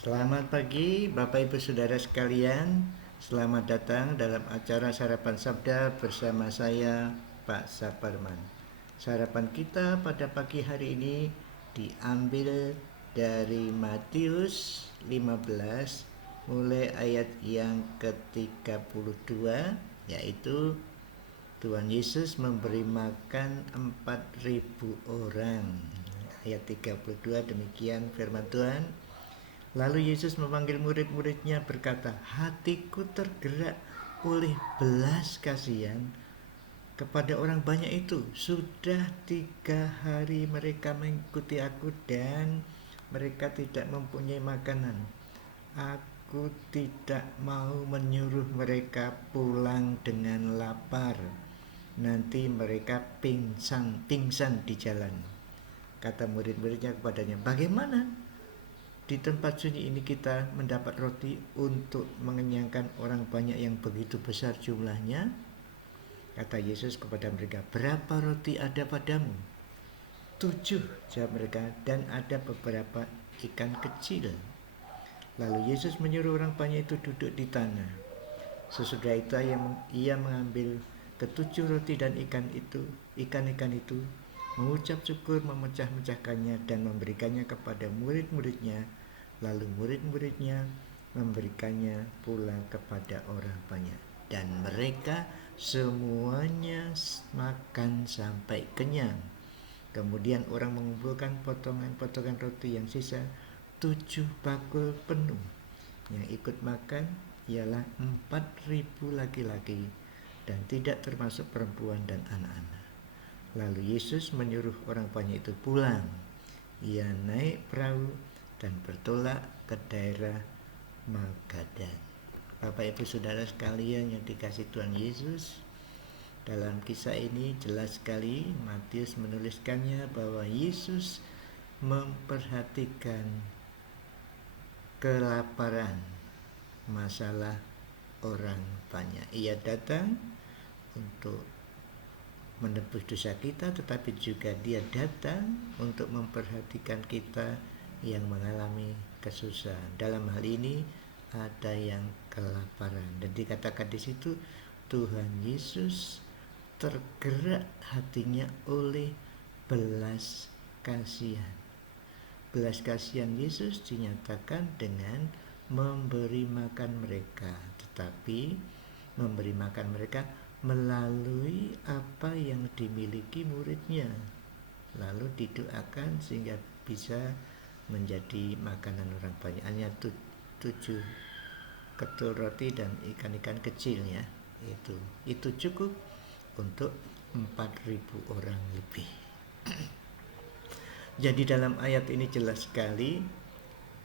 Selamat pagi Bapak Ibu Saudara sekalian. Selamat datang dalam acara Sarapan Sabda bersama saya Pak Saparman. Sarapan kita pada pagi hari ini diambil dari Matius 15 mulai ayat yang ke-32, yaitu Tuhan Yesus memberi makan 4.000 orang. Ayat 32 demikian firman Tuhan. Lalu Yesus memanggil murid-muridnya berkata, hatiku tergerak oleh belas kasihan kepada orang banyak itu. Sudah 3 hari mereka mengikuti aku dan mereka tidak mempunyai makanan. Aku tidak mau menyuruh mereka pulang dengan lapar. Nanti mereka pingsan di jalan. Kata murid-muridnya kepadanya, bagaimana di tempat sunyi ini kita mendapat roti untuk mengenyangkan orang banyak yang begitu besar jumlahnya? Kata Yesus kepada mereka, berapa roti ada padamu? 7, jawab mereka, dan ada beberapa ikan kecil. Lalu Yesus menyuruh orang banyak itu duduk di tanah. Sesudah itu ia mengambil ke-7 roti dan ikan itu, mengucap syukur, memecah-mecahkannya dan memberikannya kepada murid-muridnya. Lalu murid-muridnya memberikannya pula kepada orang banyak. Dan mereka semuanya makan sampai kenyang. Kemudian orang mengumpulkan potongan-potongan roti yang sisa 7 bakul penuh. Yang ikut makan ialah 4.000 laki-laki dan tidak termasuk perempuan dan anak-anak. Lalu Yesus menyuruh orang banyak itu pulang. Ia naik perahu dan bertolak ke daerah Magadan. Bapak Ibu Saudara sekalian yang dikasihi Tuhan Yesus, dalam kisah ini jelas sekali Matius menuliskannya bahwa Yesus memperhatikan kelaparan, masalah orang banyak. Ia datang untuk menebus dosa kita, tetapi juga dia datang untuk memperhatikan kita yang mengalami kesusahan. Dalam hal ini ada yang kelaparan, dan dikatakan di situ Tuhan Yesus tergerak hatinya oleh belas kasihan. Belas kasihan Yesus dinyatakan dengan memberi makan mereka, tetapi memberi makan mereka melalui apa yang dimiliki muridnya, lalu didoakan sehingga bisa menjadi makanan orang banyak. Hanya 7 ketul roti dan ikan-ikan kecil, ya, itu cukup untuk 4.000 orang lebih. Jadi dalam ayat ini jelas sekali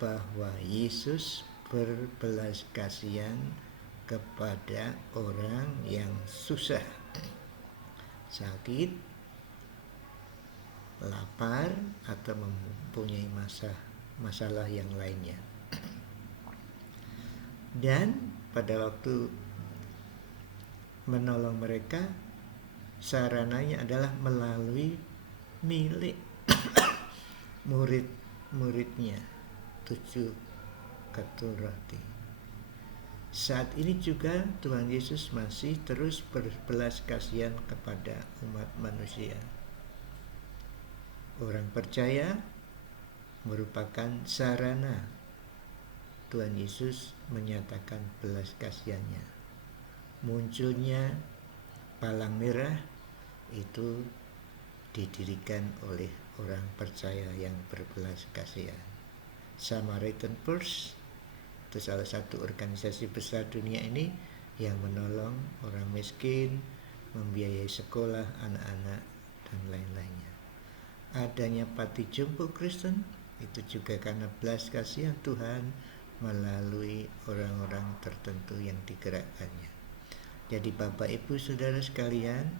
bahwa Yesus berbelas kasihan kepada orang yang susah, sakit, lapar, atau mempunyai masalah yang lainnya. Dan pada waktu menolong mereka, sarananya adalah melalui milik murid-muridnya, 7 ketul roti. Saat ini juga Tuhan Yesus masih terus berbelas kasihan kepada umat manusia. Orang percaya merupakan sarana Tuhan Yesus menyatakan belas kasihannya. Munculnya palang merah itu didirikan oleh orang percaya yang berbelas kasihan. Samaritan Purse itu salah satu organisasi besar dunia ini yang menolong orang miskin, membiayai sekolah anak-anak, dan lain-lainnya. Adanya Panti Jompo Kristen itu juga karena belas kasihan Tuhan melalui orang-orang tertentu yang digerakkannya. Jadi Bapak Ibu Saudara sekalian,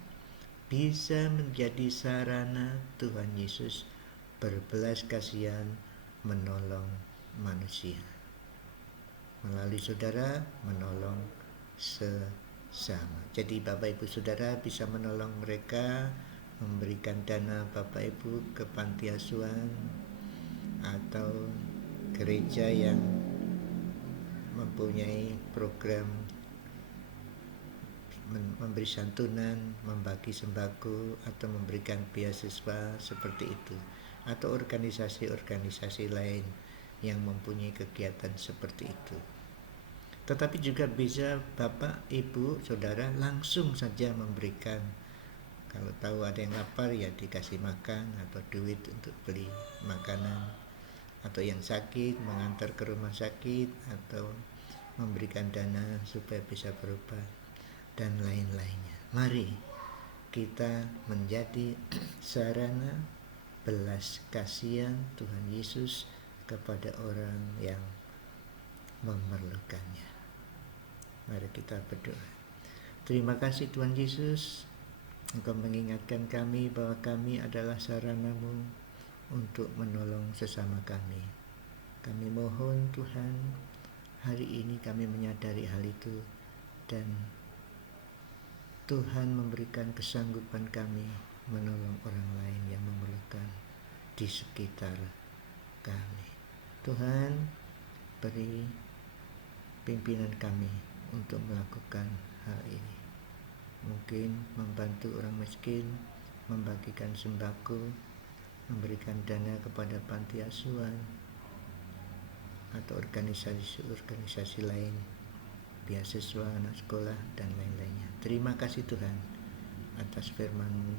bisa menjadi sarana Tuhan Yesus berbelas kasihan menolong manusia. Melalui saudara menolong sesama. Jadi Bapak Ibu Saudara bisa menolong mereka, memberikan dana Bapak Ibu ke panti asuhan atau gereja yang mempunyai program memberi santunan, membagi sembako, atau memberikan beasiswa seperti itu, atau organisasi-organisasi lain yang mempunyai kegiatan seperti itu. Tetapi juga bisa Bapak, Ibu, Saudara langsung saja memberikan. Kalau tahu ada yang lapar ya dikasih makan atau duit untuk beli makanan, atau yang sakit mengantar ke rumah sakit, atau memberikan dana supaya bisa berobat, dan lain-lainnya. Mari kita menjadi sarana belas kasihan Tuhan Yesus kepada orang yang memerlukannya. Mari kita berdoa. Terima kasih Tuhan Yesus, Engkau mengingatkan kami bahwa kami adalah sarana-Mu untuk menolong sesama kami. Kami mohon Tuhan, hari ini kami menyadari hal itu, dan Tuhan memberikan kesanggupan kami menolong orang lain yang memerlukan di sekitar kami. Tuhan, beri pimpinan kami untuk melakukan hal ini. Mungkin membantu orang miskin, membagikan sembako, memberikan dana kepada panti asuhan, atau organisasi-organisasi lain, beasiswa anak sekolah, dan lain-lainnya. Terima kasih Tuhan atas firman-Mu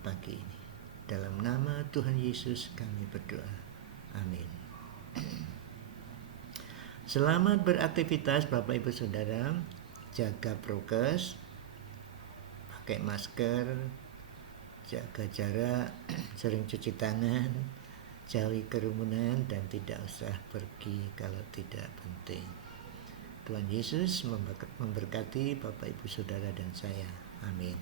pagi ini. Dalam nama Tuhan Yesus kami berdoa. Amin. Selamat beraktivitas Bapak Ibu Saudara. Jaga prokes, pakai masker, jaga jarak, sering cuci tangan, jauhi kerumunan, dan tidak usah pergi kalau tidak penting. Tuhan Yesus memberkati Bapak Ibu Saudara dan saya. Amin.